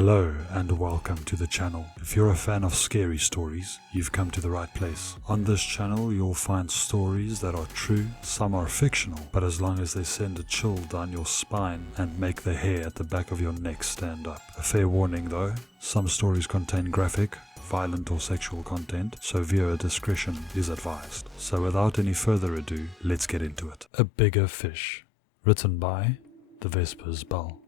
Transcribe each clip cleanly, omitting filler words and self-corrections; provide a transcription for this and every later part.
Hello and welcome to the channel. If you're a fan of scary stories, you've come to the right place. On this channel you'll find stories that are true, some are fictional, but as long as they send a chill down your spine and make the hair at the back of your neck stand up. A fair warning though, some stories contain graphic, violent or sexual content, so viewer discretion is advised. So without any further ado, let's get into it. A Bigger Fish, written by The Vespers Bell.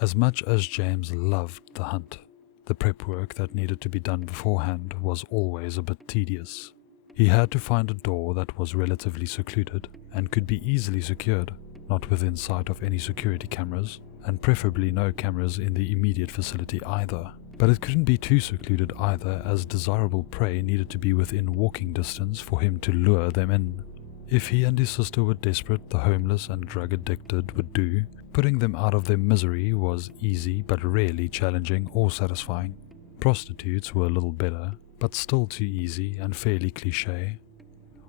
As much as James loved the hunt, the prep work that needed to be done beforehand was always a bit tedious. He had to find a door that was relatively secluded and could be easily secured, not within sight of any security cameras, and preferably no cameras in the immediate vicinity either. But it couldn't be too secluded either, as desirable prey needed to be within walking distance for him to lure them in. If he and his sister were desperate, the homeless and drug addicted would do. Putting them out of their misery was easy but rarely challenging or satisfying. Prostitutes were a little better, but still too easy and fairly cliché.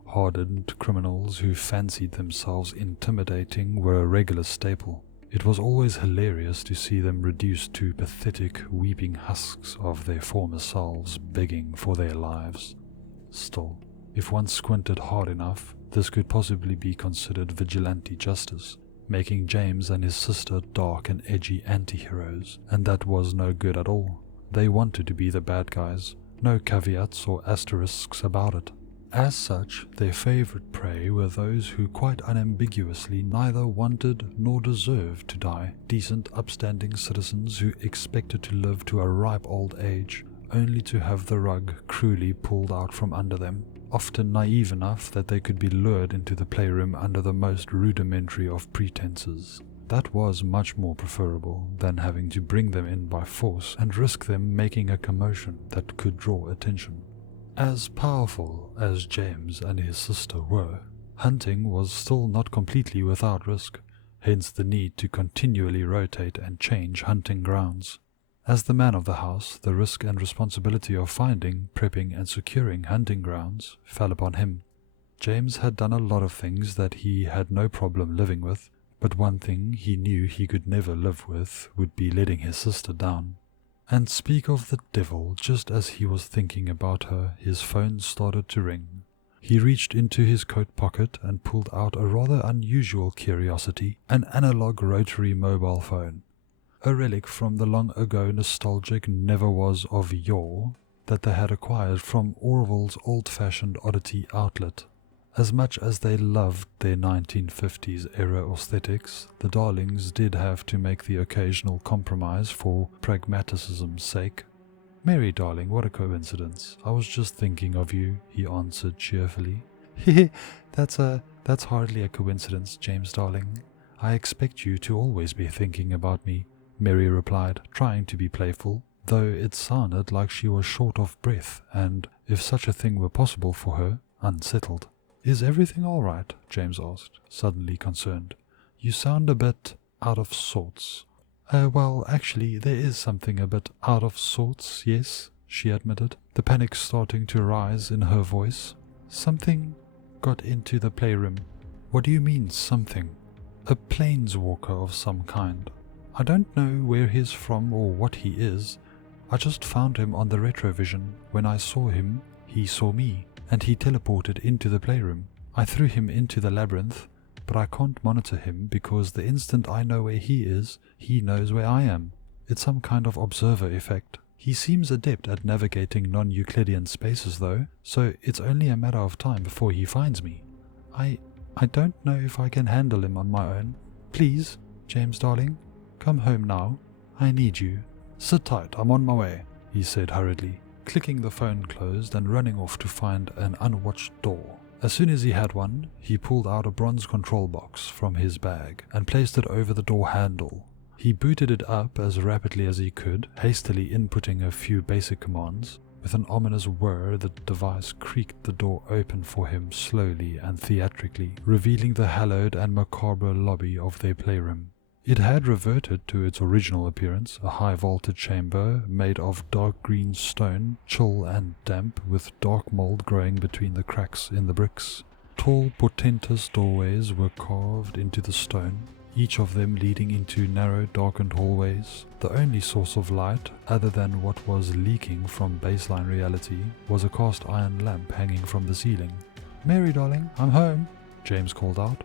Hardened criminals who fancied themselves intimidating were a regular staple. It was always hilarious to see them reduced to pathetic, weeping husks of their former selves begging for their lives. Still, if one squinted hard enough, this could possibly be considered vigilante justice, making James and his sister dark and edgy anti-heroes, and that was no good at all. They wanted to be the bad guys, no caveats or asterisks about it. As such, their favorite prey were those who quite unambiguously neither wanted nor deserved to die, decent, upstanding citizens who expected to live to a ripe old age, only to have the rug cruelly pulled out from under them, often naive enough that they could be lured into the playroom under the most rudimentary of pretenses. That was much more preferable than having to bring them in by force and risk them making a commotion that could draw attention. As powerful as James and his sister were, hunting was still not completely without risk, hence the need to continually rotate and change hunting grounds. As the man of the house, the risk and responsibility of finding, prepping and securing hunting grounds fell upon him. James had done a lot of things that he had no problem living with, but one thing he knew he could never live with would be letting his sister down. And speak of the devil, just as he was thinking about her, his phone started to ring. He reached into his coat pocket and pulled out a rather unusual curiosity, an analog rotary mobile phone. A relic from the long ago nostalgic never was of yore that they had acquired from Orville's old-fashioned oddity outlet. As much as they loved their 1950s era aesthetics, the darlings did have to make the occasional compromise for pragmaticism's sake. "Mary, darling, what a coincidence. I was just thinking of you," he answered cheerfully. That's hardly a coincidence, James, darling. I expect you to always be thinking about me," Mary replied, trying to be playful, though it sounded like she was short of breath and, if such a thing were possible for her, unsettled. "Is everything all right?" James asked, suddenly concerned. "You sound a bit out of sorts." Well, actually, there is something a bit out of sorts, yes," she admitted, the panic starting to rise in her voice. "Something got into the playroom." "What do you mean, something?" "A planeswalker of some kind. I don't know where he's from or what he is. I just found him on the retrovision. When I saw him, he saw me, and he teleported into the playroom. I threw him into the labyrinth, but I can't monitor him because the instant I know where he is, he knows where I am. It's some kind of observer effect. He seems adept at navigating non-Euclidean spaces though, so it's only a matter of time before he finds me. I don't know if I can handle him on my own. Please, James darling, come home now. I need you." "Sit tight, I'm on my way," he said hurriedly, clicking the phone closed and running off to find an unwatched door. As soon as he had one, he pulled out a bronze control box from his bag and placed it over the door handle. He booted it up as rapidly as he could, hastily inputting a few basic commands. With an ominous whir, the device creaked the door open for him slowly and theatrically, revealing the hallowed and macabre lobby of their playroom. It had reverted to its original appearance, a high-vaulted chamber made of dark green stone, chill and damp, with dark mold growing between the cracks in the bricks. Tall, portentous doorways were carved into the stone, each of them leading into narrow, darkened hallways. The only source of light, other than what was leaking from baseline reality, was a cast iron lamp hanging from the ceiling. "Mary, darling, I'm home," James called out.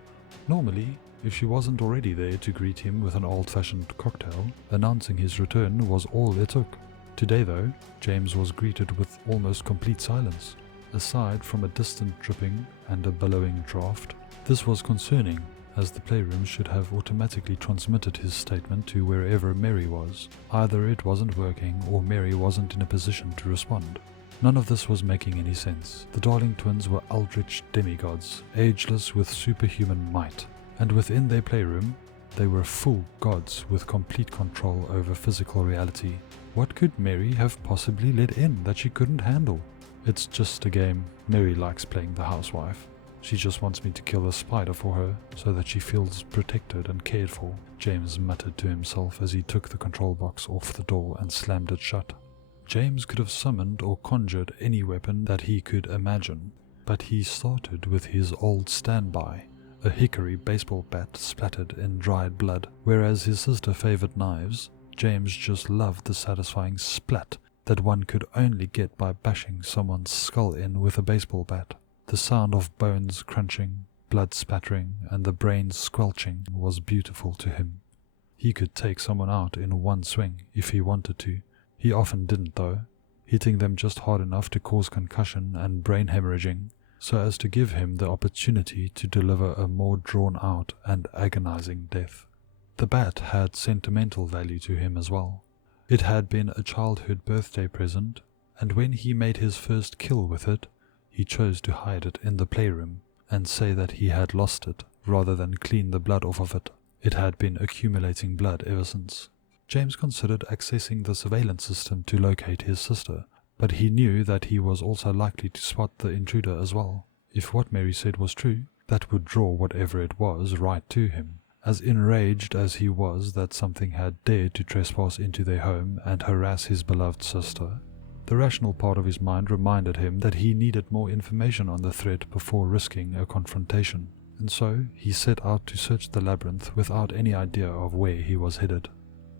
Normally, if she wasn't already there to greet him with an old-fashioned cocktail, announcing his return was all it took. Today, though, James was greeted with almost complete silence. Aside from a distant dripping and a billowing draft, this was concerning, as the playroom should have automatically transmitted his statement to wherever Mary was. Either it wasn't working or Mary wasn't in a position to respond. None of this was making any sense. The Darling twins were eldritch demigods, ageless with superhuman might, and within their playroom, they were full gods with complete control over physical reality. What could Mary have possibly let in that she couldn't handle? "It's just a game. Mary likes playing the housewife. She just wants me to kill a spider for her, so that she feels protected and cared for," James muttered to himself as he took the control box off the door and slammed it shut. James could have summoned or conjured any weapon that he could imagine, but he started with his old standby, a hickory baseball bat splattered in dried blood. Whereas his sister favored knives, James just loved the satisfying splat that one could only get by bashing someone's skull in with a baseball bat. The sound of bones crunching, blood spattering, and the brain squelching was beautiful to him. He could take someone out in one swing if he wanted to. He often didn't though, hitting them just hard enough to cause concussion and brain hemorrhaging, so as to give him the opportunity to deliver a more drawn-out and agonizing death. The bat had sentimental value to him as well. It had been a childhood birthday present, and when he made his first kill with it, he chose to hide it in the playroom and say that he had lost it, rather than clean the blood off of it. It had been accumulating blood ever since. James considered accessing the surveillance system to locate his sister, but he knew that he was also likely to spot the intruder as well. If what Mary said was true, that would draw whatever it was right to him. As enraged as he was that something had dared to trespass into their home and harass his beloved sister, the rational part of his mind reminded him that he needed more information on the threat before risking a confrontation, and so he set out to search the labyrinth without any idea of where he was headed.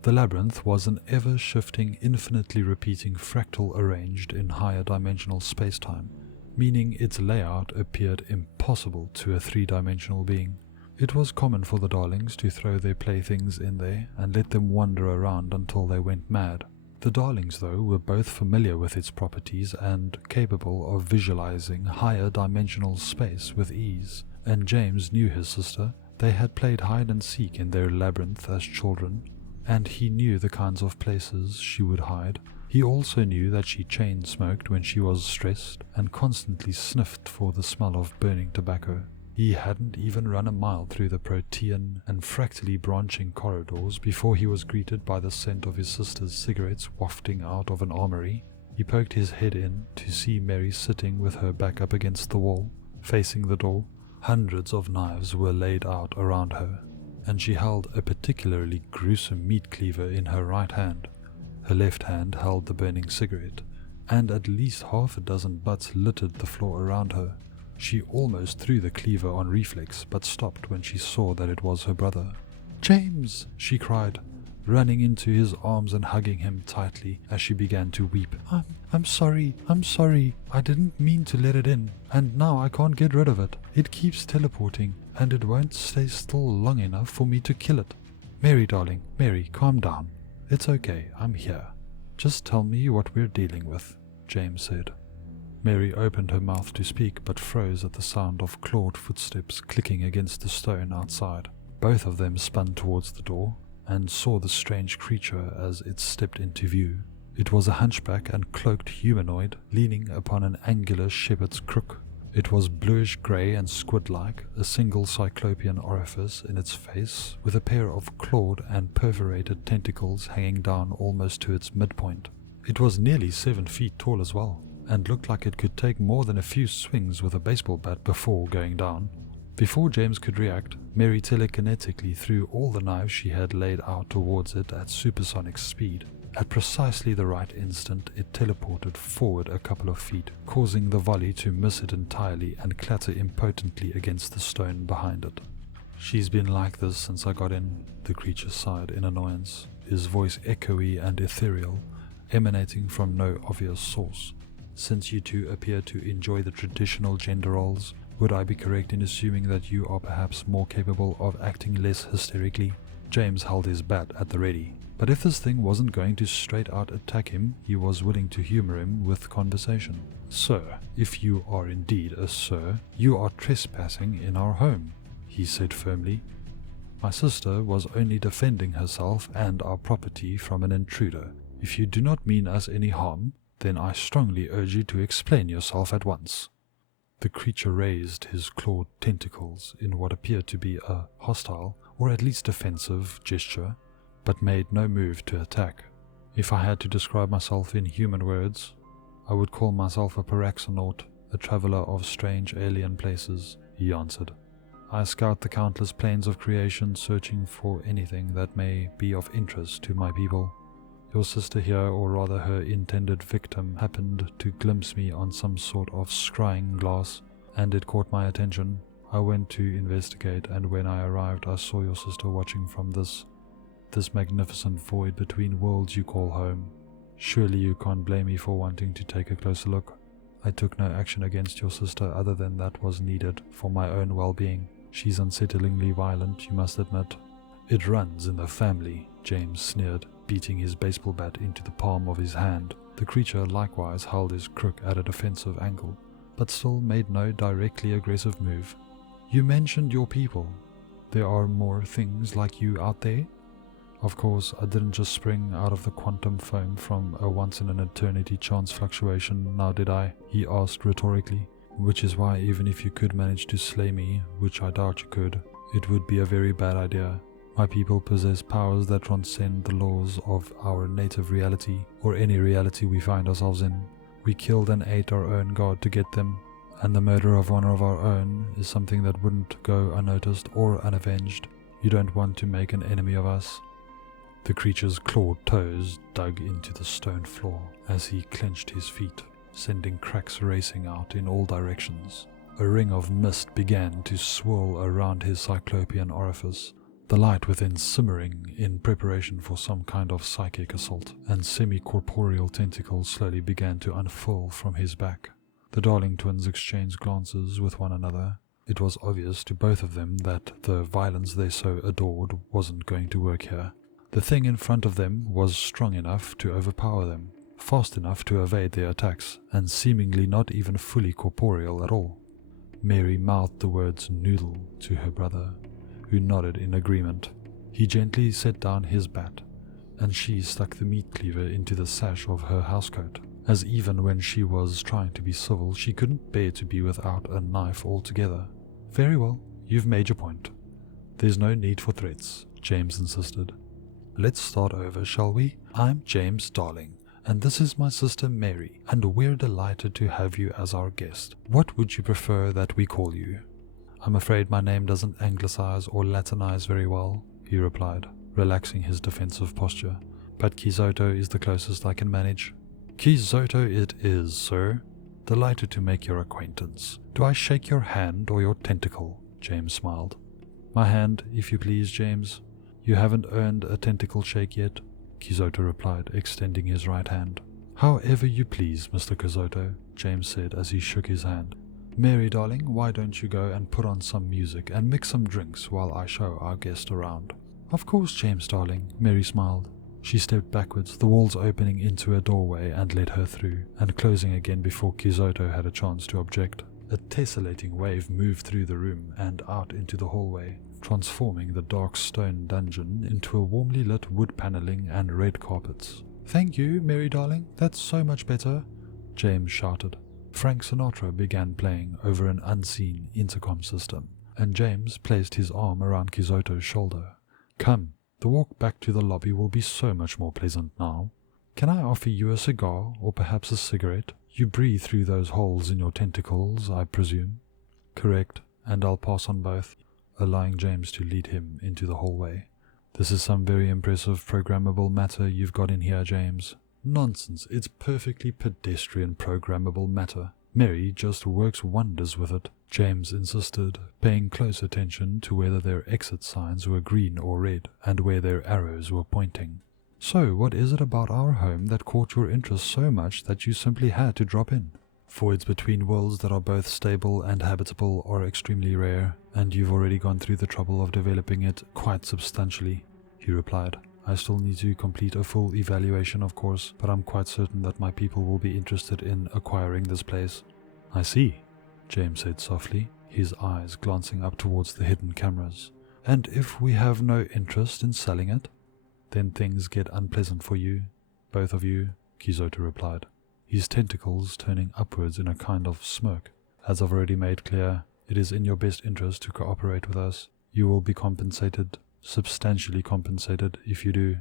The labyrinth was an ever-shifting, infinitely repeating fractal arranged in higher dimensional space-time, meaning its layout appeared impossible to a three-dimensional being. It was common for the Darlings to throw their playthings in there and let them wander around until they went mad. The Darlings, though, were both familiar with its properties and capable of visualizing higher dimensional space with ease, and James knew his sister. They had played hide-and-seek in their labyrinth as children, and he knew the kinds of places she would hide. He also knew that she chain-smoked when she was stressed and constantly sniffed for the smell of burning tobacco. He hadn't even run a mile through the protean and fractally branching corridors before he was greeted by the scent of his sister's cigarettes wafting out of an armory. He poked his head in to see Mary sitting with her back up against the wall, facing the door. Hundreds of knives were laid out around her, and she held a particularly gruesome meat cleaver in her right hand. Her left hand held the burning cigarette, and at least half a dozen butts littered the floor around her. She almost threw the cleaver on reflex, but stopped when she saw that it was her brother. "James!" she cried, running into his arms and hugging him tightly as she began to weep. I'm sorry. I didn't mean to let it in, and now I can't get rid of it. It keeps teleporting, and it won't stay still long enough for me to kill it." "Mary, darling, Mary, calm down. It's okay, I'm here. Just tell me what we're dealing with," James said. Mary opened her mouth to speak, but froze at the sound of clawed footsteps clicking against the stone outside. Both of them spun towards the door and saw the strange creature as it stepped into view. It was a hunchback and cloaked humanoid leaning upon an angular shepherd's crook. It was bluish-grey and squid-like, a single cyclopean orifice in its face, with a pair of clawed and perforated tentacles hanging down almost to its midpoint. It was nearly 7 feet tall as well, and looked like it could take more than a few swings with a baseball bat before going down. Before James could react, Mary telekinetically threw all the knives she had laid out towards it at supersonic speed. At precisely the right instant, it teleported forward a couple of feet, causing the volley to miss it entirely and clatter impotently against the stone behind it. She's been like this since I got in, the creature sighed in annoyance, his voice echoey and ethereal, emanating from no obvious source. Since you two appear to enjoy the traditional gender roles, would I be correct in assuming that you are perhaps more capable of acting less hysterically? James held his bat at the ready, but if this thing wasn't going to straight out attack him, he was willing to humor him with conversation. Sir, if you are indeed a sir, you are trespassing in our home, he said firmly. My sister was only defending herself and our property from an intruder. If you do not mean us any harm, then I strongly urge you to explain yourself at once. The creature raised his clawed tentacles in what appeared to be a hostile, or at least defensive, gesture, but made no move to attack. If I had to describe myself in human words, I would call myself a paraxonaut, a traveler of strange alien places, he answered. I scout the countless planes of creation, searching for anything that may be of interest to my people. Your sister here, or rather her intended victim, happened to glimpse me on some sort of scrying glass, and it caught my attention. I went to investigate, and when I arrived I saw your sister watching from this magnificent void between worlds you call home. Surely you can't blame me for wanting to take a closer look. I took no action against your sister other than that was needed for my own well-being. She's unsettlingly violent, you must admit. It runs in the family, James sneered, beating his baseball bat into the palm of his hand. The creature likewise held his crook at a defensive angle, but still made no directly aggressive move. You mentioned your people. There are more things like you out there? Of course, I didn't just spring out of the quantum foam from a once-in-an-eternity chance fluctuation, now did I? He asked rhetorically, which is why even if you could manage to slay me, which I doubt you could, it would be a very bad idea. My people possess powers that transcend the laws of our native reality, or any reality we find ourselves in. We killed and ate our own god to get them, and the murder of one of our own is something that wouldn't go unnoticed or unavenged. You don't want to make an enemy of us. The creature's clawed toes dug into the stone floor as he clenched his feet, sending cracks racing out in all directions. A ring of mist began to swirl around his cyclopean orifice, the light within simmering in preparation for some kind of psychic assault, and semi-corporeal tentacles slowly began to unfurl from his back. The Darling twins exchanged glances with one another. It was obvious to both of them that the violence they so adored wasn't going to work here. The thing in front of them was strong enough to overpower them, fast enough to evade their attacks, and seemingly not even fully corporeal at all. Mary mouthed the words noodle to her brother, who nodded in agreement. He gently set down his bat, and she stuck the meat cleaver into the sash of her housecoat, as even when she was trying to be civil, she couldn't bear to be without a knife altogether. Very well, you've made your point. There's no need for threats, James insisted. Let's start over, shall we? I'm James Darling, and this is my sister Mary, and we're delighted to have you as our guest. What would you prefer that we call you? I'm afraid my name doesn't anglicize or latinize very well, he replied, relaxing his defensive posture. But Quixoto is the closest I can manage. Quixoto it is, sir. Delighted to make your acquaintance. Do I shake your hand or your tentacle? James smiled. My hand, if you please, James. You haven't earned a tentacle shake yet, Quixoto replied, extending his right hand. However you please, Mr. Quixoto, James said as he shook his hand. Mary, darling, why don't you go and put on some music and mix some drinks while I show our guest around? Of course, James, darling, Mary smiled. She stepped backwards, the walls opening into a doorway, and led her through, and closing again before Quixoto had a chance to object. A tessellating wave moved through the room and out into the hallway, transforming the dark stone dungeon into a warmly lit wood paneling and red carpets. Thank you, Mary darling, that's so much better, James shouted. Frank Sinatra began playing over an unseen intercom system, and James placed his arm around Quixoto's shoulder. Come, the walk back to the lobby will be so much more pleasant now. Can I offer you a cigar, or perhaps a cigarette? You breathe through those holes in your tentacles, I presume? Correct, and I'll pass on both, allowing James to lead him into the hallway. This is some very impressive programmable matter you've got in here, James. Nonsense, it's perfectly pedestrian programmable matter. Mary just works wonders with it, James insisted, paying close attention to whether their exit signs were green or red, and where their arrows were pointing. So, what is it about our home that caught your interest so much that you simply had to drop in? Voids between worlds that are both stable and habitable are extremely rare, and you've already gone through the trouble of developing it quite substantially, he replied. I still need to complete a full evaluation, of course, but I'm quite certain that my people will be interested in acquiring this place. I see, James said softly, his eyes glancing up towards the hidden cameras. And if we have no interest in selling it? Then things get unpleasant for you, both of you, Quixoto replied, his tentacles turning upwards in a kind of smirk. As I've already made clear, it is in your best interest to cooperate with us. You will be compensated, substantially compensated, if you do.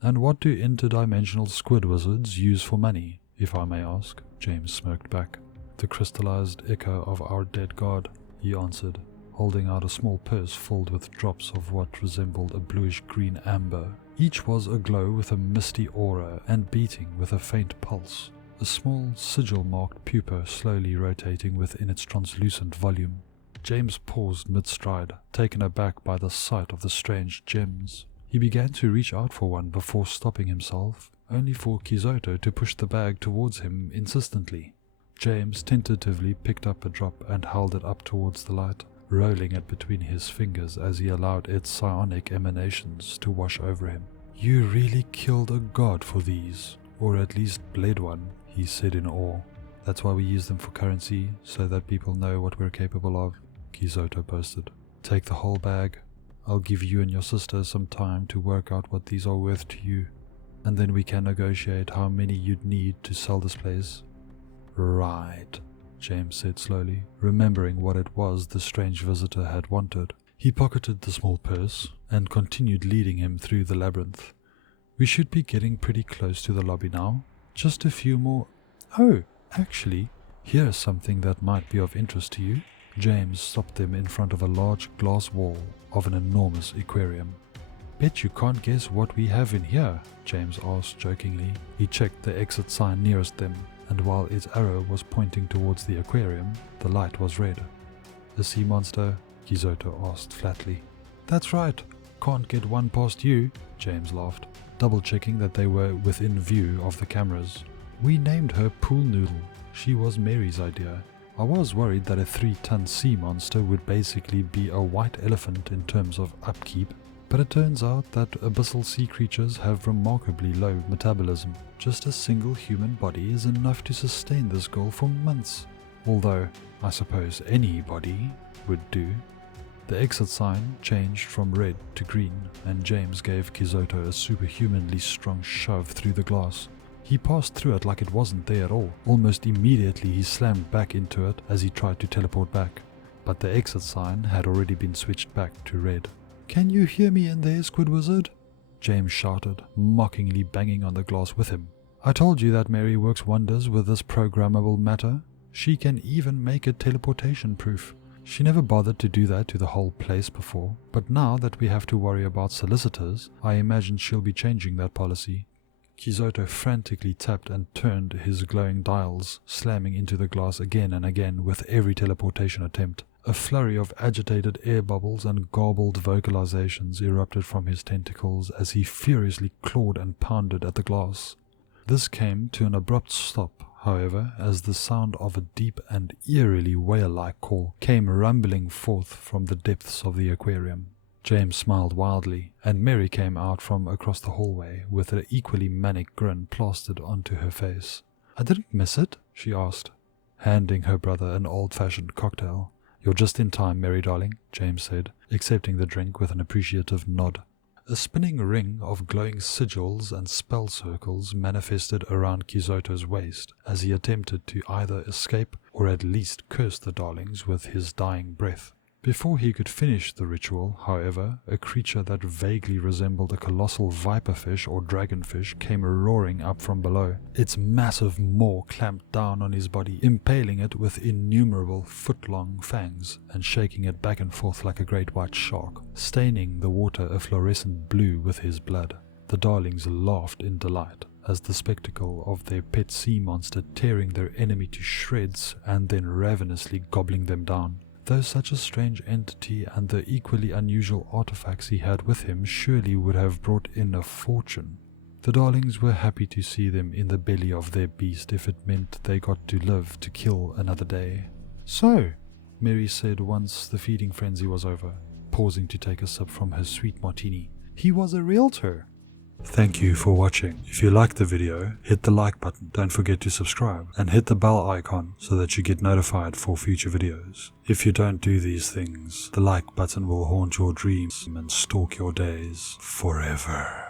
And what do interdimensional squid wizards use for money, if I may ask? James smirked back. The crystallized echo of our dead god, he answered, holding out a small purse filled with drops of what resembled a bluish-green amber. Each was aglow with a misty aura and beating with a faint pulse, a small sigil-marked pupa slowly rotating within its translucent volume. James paused mid-stride, taken aback by the sight of the strange gems. He began to reach out for one before stopping himself, only for Quixoto to push the bag towards him insistently. James tentatively picked up a drop and held it up towards the light, rolling it between his fingers as he allowed its psionic emanations to wash over him. You really killed a god for these, or at least bled one, he said in awe. That's why we use them for currency, so that people know what we're capable of, Quixoto boasted. Take the whole bag. I'll give you and your sister some time to work out what these are worth to you, and then we can negotiate how many you'd need to sell this place. Right, James said slowly, remembering what it was the strange visitor had wanted. He pocketed the small purse and continued leading him through the labyrinth. We should be getting pretty close to the lobby now. Just a few more... Oh, actually, here's something that might be of interest to you. James stopped them in front of a large glass wall of an enormous aquarium. Bet you can't guess what we have in here, James asked jokingly. He checked the exit sign nearest them, and while its arrow was pointing towards the aquarium, the light was red. A sea monster? Quixoto asked flatly. That's right. Can't get one past you, James laughed, double-checking that they were within view of the cameras. We named her Pool Noodle. She was Mary's idea. I was worried that a 3-ton sea monster would basically be a white elephant in terms of upkeep, but it turns out that abyssal sea creatures have remarkably low metabolism. Just a single human body is enough to sustain this girl for months. Although, I suppose any body would do. The exit sign changed from red to green, and James gave Quixoto a superhumanly strong shove through the glass. He passed through it like it wasn't there at all. Almost immediately he slammed back into it as he tried to teleport back, but the exit sign had already been switched back to red. Can you hear me in there, Squid Wizard? James shouted, mockingly banging on the glass with him. I told you that Mary works wonders with this programmable matter. She can even make it teleportation proof. She never bothered to do that to the whole place before, but now that we have to worry about solicitors, I imagine she'll be changing that policy. Quixoto frantically tapped and turned his glowing dials, slamming into the glass again and again with every teleportation attempt. A flurry of agitated air bubbles and garbled vocalizations erupted from his tentacles as he furiously clawed and pounded at the glass. This came to an abrupt stop, however, as the sound of a deep and eerily whale-like call came rumbling forth from the depths of the aquarium. James smiled wildly, and Mary came out from across the hallway with an equally manic grin plastered onto her face. I didn't miss it, she asked, handing her brother an old-fashioned cocktail. You're just in time, Mary darling, James said, accepting the drink with an appreciative nod. A spinning ring of glowing sigils and spell circles manifested around Quixoto's waist as he attempted to either escape or at least curse the darlings with his dying breath. Before he could finish the ritual, however, a creature that vaguely resembled a colossal viperfish or dragonfish came roaring up from below. Its massive maw clamped down on his body, impaling it with innumerable foot-long fangs and shaking it back and forth like a great white shark, staining the water a fluorescent blue with his blood. The darlings laughed in delight, as the spectacle of their pet sea monster tearing their enemy to shreds and then ravenously gobbling them down. Though such a strange entity and the equally unusual artifacts he had with him surely would have brought in a fortune, the darlings were happy to see them in the belly of their beast if it meant they got to live to kill another day. "So," Mary said once the feeding frenzy was over, pausing to take a sip from her sweet martini, "he was a realtor." Thank you for watching. If you liked the video, hit the like button, don't forget to subscribe, and hit the bell icon so that you get notified for future videos. If you don't do these things, the like button will haunt your dreams and stalk your days forever.